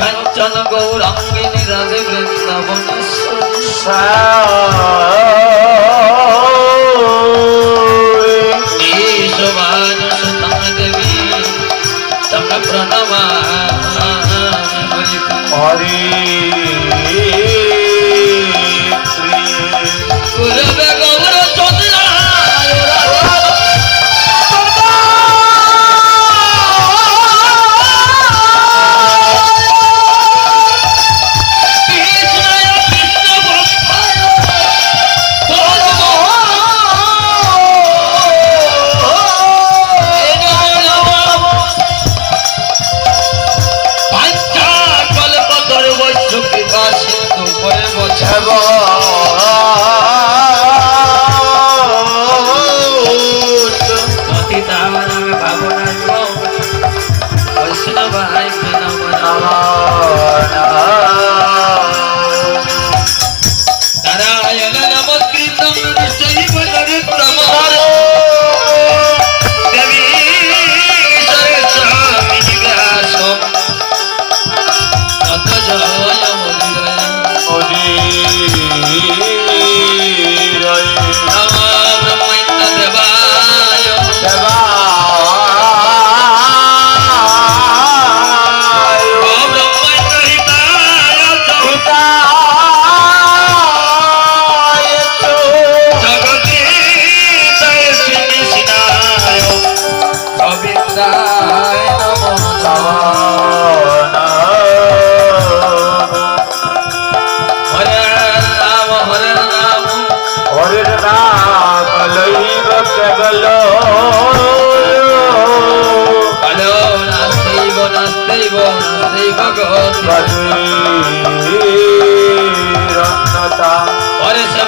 কাঞ্চন গৌরাঙ্গিনী রাধে বৃন্দাবন শোভান সুতম দেবী তম প্রণমা হরি গুরবে গৌর চন্দ্র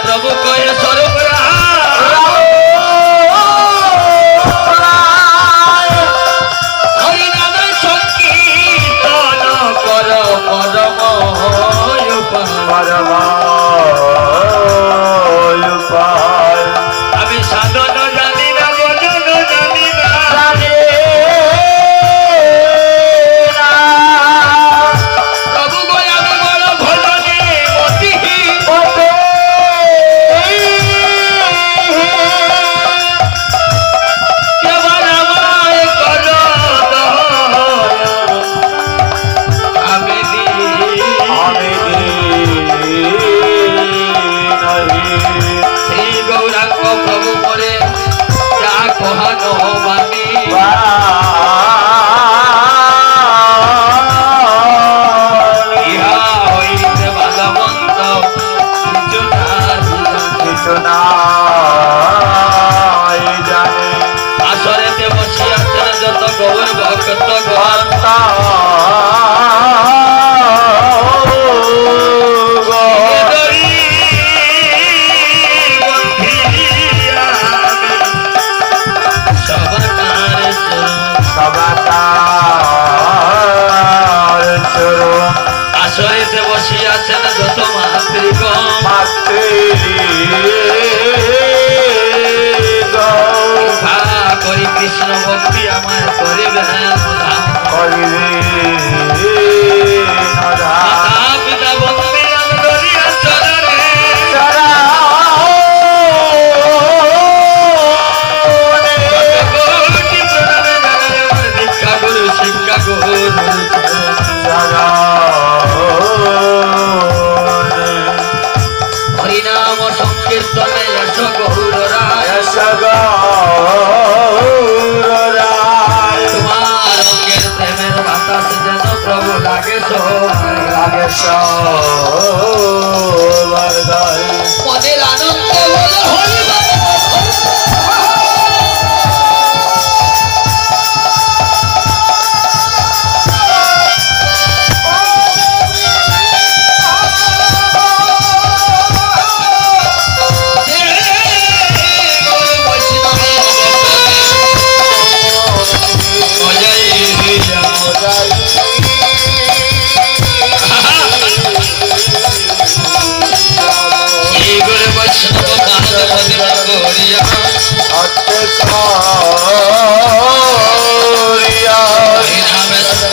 प्रभु को स्वरूप हरिनाम संकीर्तन कर परम अभी साधन जानी ना भजन जानी ना प्रभु को আমি বড় ভজনে মতি কেবল আমায় কর ভক্ত গণ হৃদয়ী বন্ধিয়া সবার চরণ আসরিতে বসিয়াছেন যত মাতৃগণ কৃপা করি কৃষ্ণ ভক্তি আমায় করিবেন মাতা পিতা বন্দী আমি করিয়া চরণে কোটি প্রণামে জানাই আমার দীক্ষা গুরু শিক্ষা গুরু হরিনাম সংকীর্তনে যশ গৌর রায় তোমার অঙ্গের প্রেমের বাতাস যেন প্রভু লাগে মনের আনন্দে বলে হরি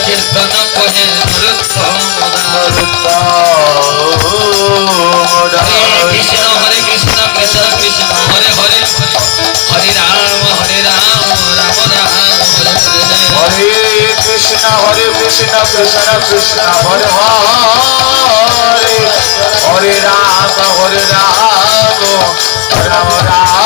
কীর্তন করে হরে কৃষ্ণ কৃষ্ণ কৃষ্ণ হরে হরে হরে রাম রাম রাম হরে হরে হরে কৃষ্ণ কৃষ্ণ কৃষ্ণ হরে হরে হরে রাম রাম রাম